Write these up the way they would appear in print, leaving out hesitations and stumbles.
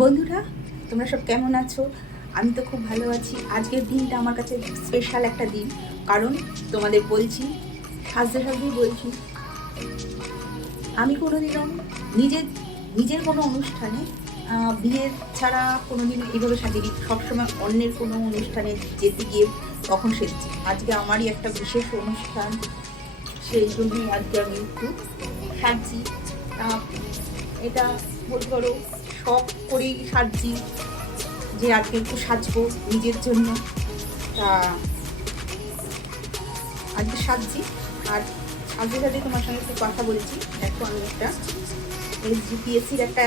বন্ধুরা, তোমরা সব কেমন আছো? আমি তো খুব ভালো আছি। আজকের দিনটা আমার কাছে স্পেশাল একটা দিন, কারণ তোমাদের বলছি, সাজতে সাজতেই বলছি, আমি কোনোদিনও নিজের নিজের কোনো অনুষ্ঠানে বিয়ে ছাড়া কোনোদিন এইভাবে সাজিনি। সবসময় অন্যের কোনো অনুষ্ঠানে যেতে গিয়ে তখন সেজেছি। আজকে আমারই একটা বিশেষ অনুষ্ঠান, সেই জন্যই আজকে আমি একটু সাজছি। এটা বলতে পারো শখ করেই সাজছি, যে আজকে একটু সাজবো নিজের জন্য। তা আজকে সাজছি, আর সাজতে সাজতে তোমার সঙ্গে একটু কথা বলছি। দেখো, আমি একটা এসজিপিএসসির একটা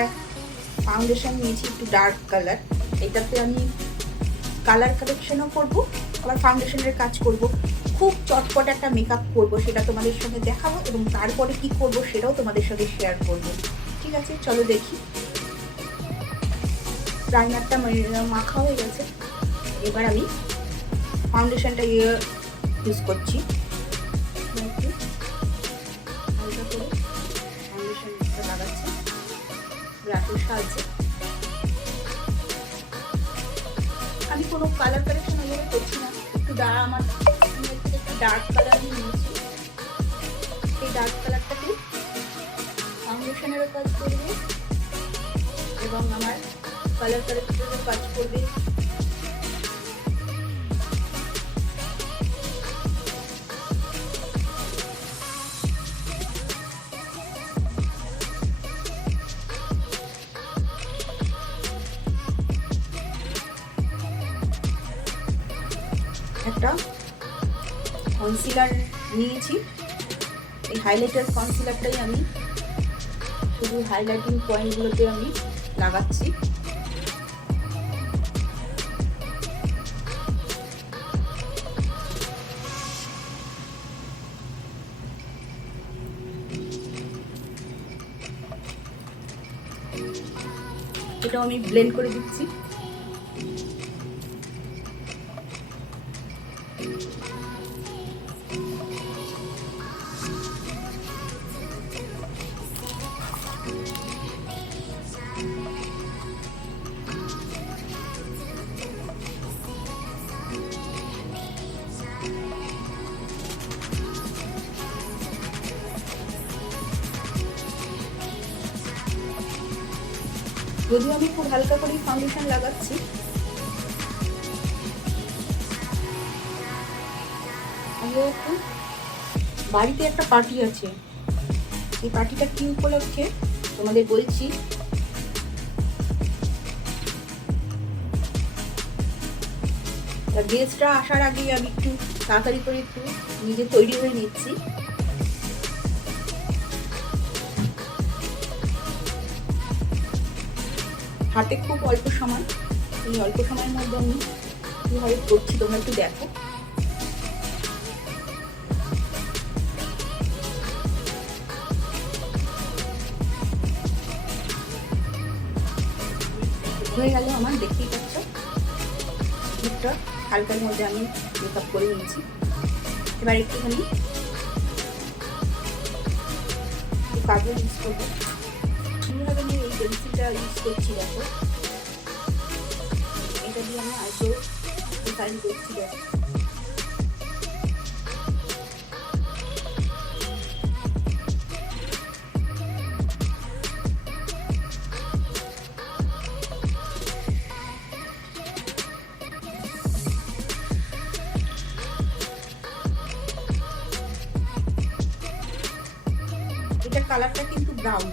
ফাউন্ডেশন নিয়েছি, একটু ডার্ক কালার। এটাতে আমি কালার কারেকশনও করবো, আবার ফাউন্ডেশনের কাজ করব। খুব চটপট একটা মেকআপ করবো, সেটা তোমাদের সঙ্গে দেখাবো, এবং তারপরে কি করব সেটাও তোমাদের সঙ্গে শেয়ার করব। ঠিক আছে, চলো দেখি। প্রাইমারটা মাখা হয়ে গেছে, এবার আমি ফাউন্ডেশনটা ইউজ করছি। হালকা করে ফাউন্ডেশনটা লাগাচ্ছি ব্রাশের সাহায্যে। আমি কোনো কালার কারেকশন ওইভাবে করছি না, একটু আমার একটু ডার্ক কালার নিয়েছি। সেই ডার্ক কালারটাকে ফাউন্ডেশনেরও কাজ করবে এবং আমার কালার কারেকশনেরও কাজ করবে। একটা কনসিলার নিয়েছি, এই হাইলাইটার কনসিলারটাই আমি শুধু হাইলাইটিং পয়েন্টগুলোতে আমি লাগাচ্ছি। এটাও আমি ব্লেন্ড করে দিচ্ছি। যদিও আমি খুব হালকা করে ফাউন্ডেশন লাগাচ্ছি, বাড়িতে একটা পার্টি আছে। এই পার্টিটা কি উপলক্ষে তোমাদের বলছি। গেস্টরা আসার আগেই আমি একটু তাড়াতাড়ি করে একটু নিজে তৈরি হয়ে নিচ্ছি। হাতে খুব অল্প সময়, এই অল্প সময়ের মধ্যে আমি কীভাবে করছি তোমরা একটু দেখো। হয়ে গেল আমার, দেখতেই পাচ্ছ মুখটা হালকার মধ্যে আমি মেকআপ করে নিয়েছি। এবার একটুখানি কাজল ইউজ করবো। কীভাবে আমি এই পেন্সিলটা ইউজ করছি দেখো, এটা দিয়ে আমি আইব্রো ডিজাইন করছি দেখো। এটার কালারটা কিন্তু ব্রাউন।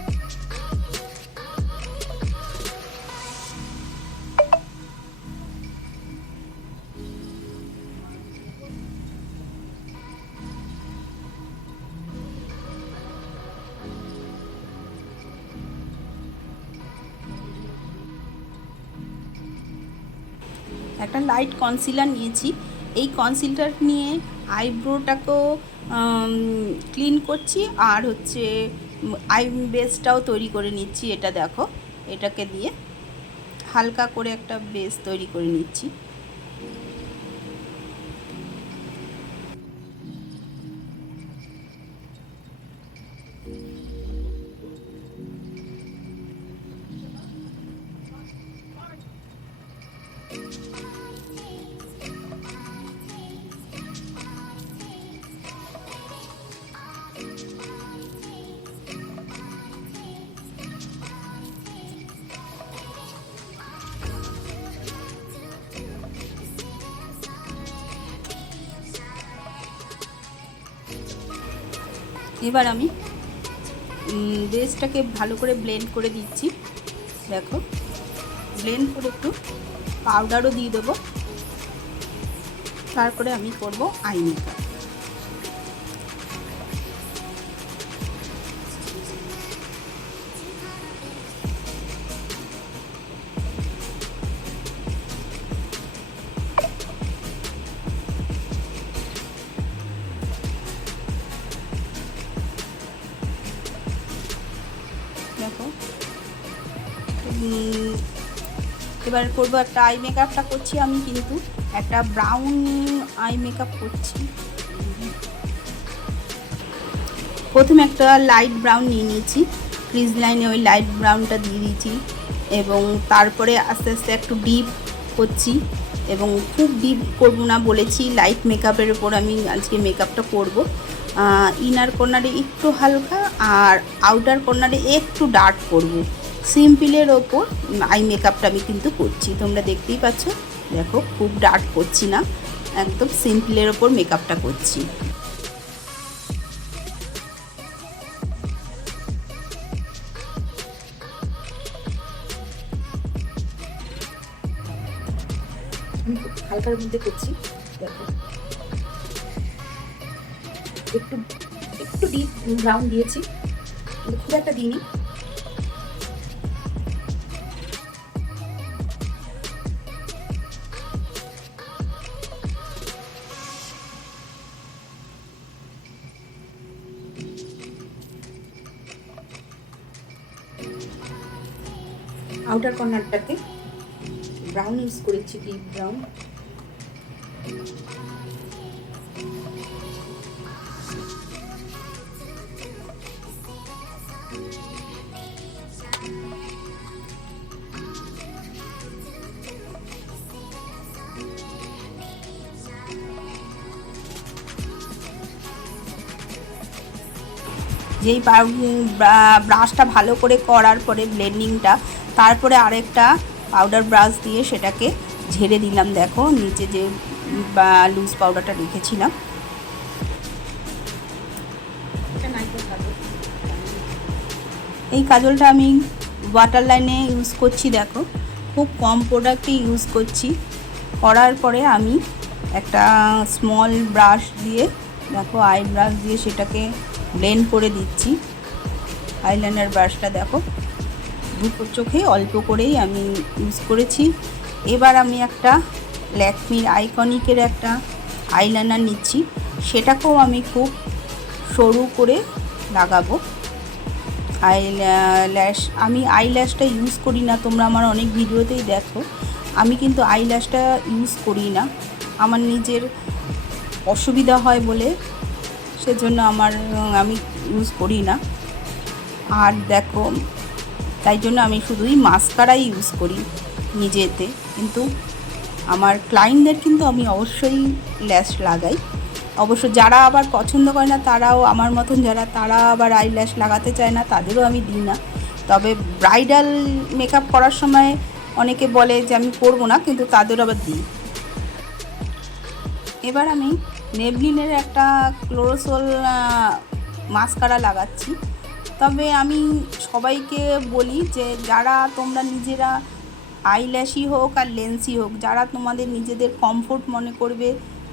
একটা লাইট কনসিলার নিয়েছি, এই কনসিলার নিয়ে আইব্রোটাকেও ক্লিন করছি, আর হচ্ছে আই বেসটাও তৈরি করে নিচ্ছি। এটা দেখো, এটাকে দিয়ে হালকা করে একটা বেস তৈরি করে নিচ্ছি। এবার আমি বেসটাকে ভালো করে ব্লেন্ড করে দিচ্ছি। দেখো, ব্লেন্ড করে একটু পাউডারও দিয়ে দেবো। তারপরে আমি করব আই মেকআপ। দেখো, এবার করবো একটা আই মেকআপটা করছি আমি, কিন্তু একটা ব্রাউন আই মেকআপ করছি। প্রথমে একটা লাইট ব্রাউন নিয়ে নিয়েছি, ক্রিজ লাইনে ওই লাইট ব্রাউনটা দিয়ে দিয়েছি, এবং তারপরে আস্তে আস্তে একটু ডিপ করছি, এবং খুব ডিপ করবো না বলেছি। লাইট মেকআপের ওপর আমি আজকে মেকআপটা করব। ইনার কর্নারে একটু হালকা আর আউটার কর্নারে একটু ডার্ক করব। সিম্পলের ওপর আই মেকআপটা আমি কিন্তু করছি, তোমরা দেখতেই পাচ্ছ। দেখো, খুব ডার্ক করছি না, একদম সিম্পলের ওপর মেকআপটা করছি। আমি হালকার মধ্যে করছি। দেখো, একটু একটু ডিপ ব্রাউন দিয়েছি, খুব একটা দিইনি। আউটার কর্নারটাকে ব্রাউন ইউজ করেছি, ডিপ ব্রাউন। যেই ব্রাশটা ভালো করে করার পরে ব্লেন্ডিংটা, তারপরে আরেকটা পাউডার ব্রাশ দিয়ে সেটাকে ঝেড়ে দিলাম। দেখো, নিচে যে লুজ পাউডারটা রেখেছিলাম। এই কাজলটা আমি ওয়াটার লাইনে ইউজ করছি। দেখো, খুব কম প্রোডাক্টই ইউজ করছি। করার পরে আমি একটা স্মল ব্রাশ দিয়ে, দেখো আই ব্রাশ দিয়ে সেটাকে ব্লেন্ড করে দিচ্ছি। আইলাইনার ব্রাশটা দেখো, দুটো চোখে অল্প করেই আমি ইউজ করেছি। এবার আমি একটা ল্যাকমির আইকনিকের একটা আইলাইনার নিচ্ছি, সেটাকেও আমি খুব সরু করে লাগাবো। আমি আইল্যাশটা ইউজ করি না, তোমরা আমার অনেক ভিডিওতেই দেখো। আমি কিন্তু আইল্যাশটা ইউজ করি না, আমার নিজের অসুবিধা হয় বলে, সেজন্য আমি ইউজ করি না। আর দেখো, তাই জন্য আমি শুধুই মাস্কারাই ইউজ করি নিজেতে। কিন্তু আমার ক্লায়েন্টদের কিন্তু আমি অবশ্যই ল্যাশ লাগাই। অবশ্য যারা আবার পছন্দ করে না, তারাও আমার মতন তারা আবার আই ল্যাশ লাগাতে চায় না, তাদেরও আমি দিই না। তবে ব্রাইডাল মেকআপ করার সময় অনেকে বলে যে আমি করবো না, কিন্তু তাদের আবার দিই। এবার আমি মেবলিনের একটা ক্লোরোসল মাস্কারা লাগাচ্ছি। তবে আমি সবাইকে বলি যে যারা তোমরা নিজেরা আইল্যাশই হোক আর লেন্সই হোক, যারা তোমাদের নিজেদের কমফোর্ট মনে করবে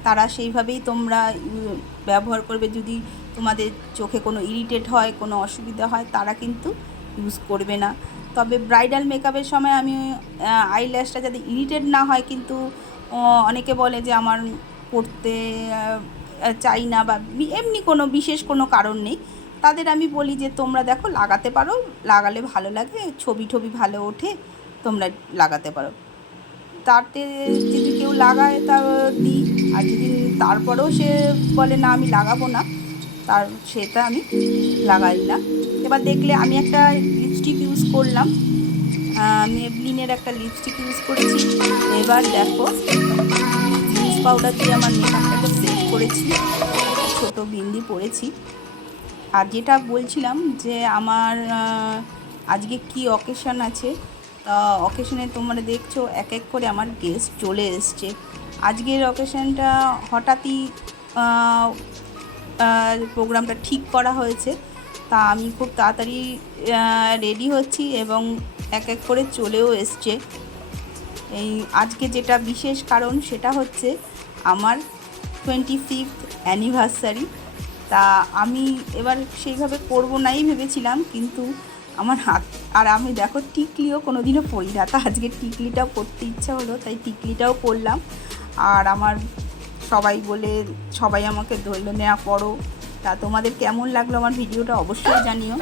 তারা সেইভাবেই তোমরা ব্যবহার করবে। যদি তোমাদের চোখে কোনো ইরিটেট হয়, কোনো অসুবিধা হয়, তারা কিন্তু ইউজ করবে না। তবে ব্রাইডাল মেকআপের সময় আমি আইল্যাশটা যাতে ইরিটেট না হয়, কিন্তু অনেকে বলে যে আমার করতে চাই না, বা এমনি কোনো বিশেষ কোনো কারণ নেই, তাদের আমি বলি যে তোমরা দেখো লাগাতে পারো, লাগালে ভালো লাগে, ছবি টবি ভালো ওঠে, তোমরা লাগাতে পারো। তাতে যদি কেউ লাগায় তা দিই, আর যদি তারপরেও সে বলে না আমি লাগাবো না, সেটা আমি লাগাই না। এবার দেখলে আমি একটা লিপস্টিক ইউজ করলাম, মেবলিনের একটা লিপস্টিক ইউজ করেছি। এবার দেখো, লুজ পাউডার দিয়ে আমার মেকআপটাকে সেট করেছি, ছোটো বিন্দি পরেছি। আর যেটা বলছিলাম যে আমার আজকে কি অকেশন আছে, অকেশনে তোমরা দেখছো এক এক করে আমার গেস্ট চলে এসছে। আজকের অকেশনটা হঠাৎই প্রোগ্রামটা ঠিক করা হয়েছে। তা আমি খুব তাড়াতাড়ি রেডি হচ্ছি এবং এক এক করে চলেও এসছে। এই আজকে যেটা বিশেষ কারণ সেটা হচ্ছে আমার 25th অ্যানিভার্সারি। তা আমি এবার সেইভাবে করবো নাই ভেবেছিলাম, কিন্তু আমার হাত আর আমি দেখো টিকলিও কোনো দিনও পরি না, তা আজকে টিকলিটাও করতে ইচ্ছা হলো, তাই টিকলিটাও করলাম। আর আমার সবাই আমাকে ধরল নেওয়া পড়ো। তা তোমাদের কেমন লাগলো আমার ভিডিওটা অবশ্যই জানিও।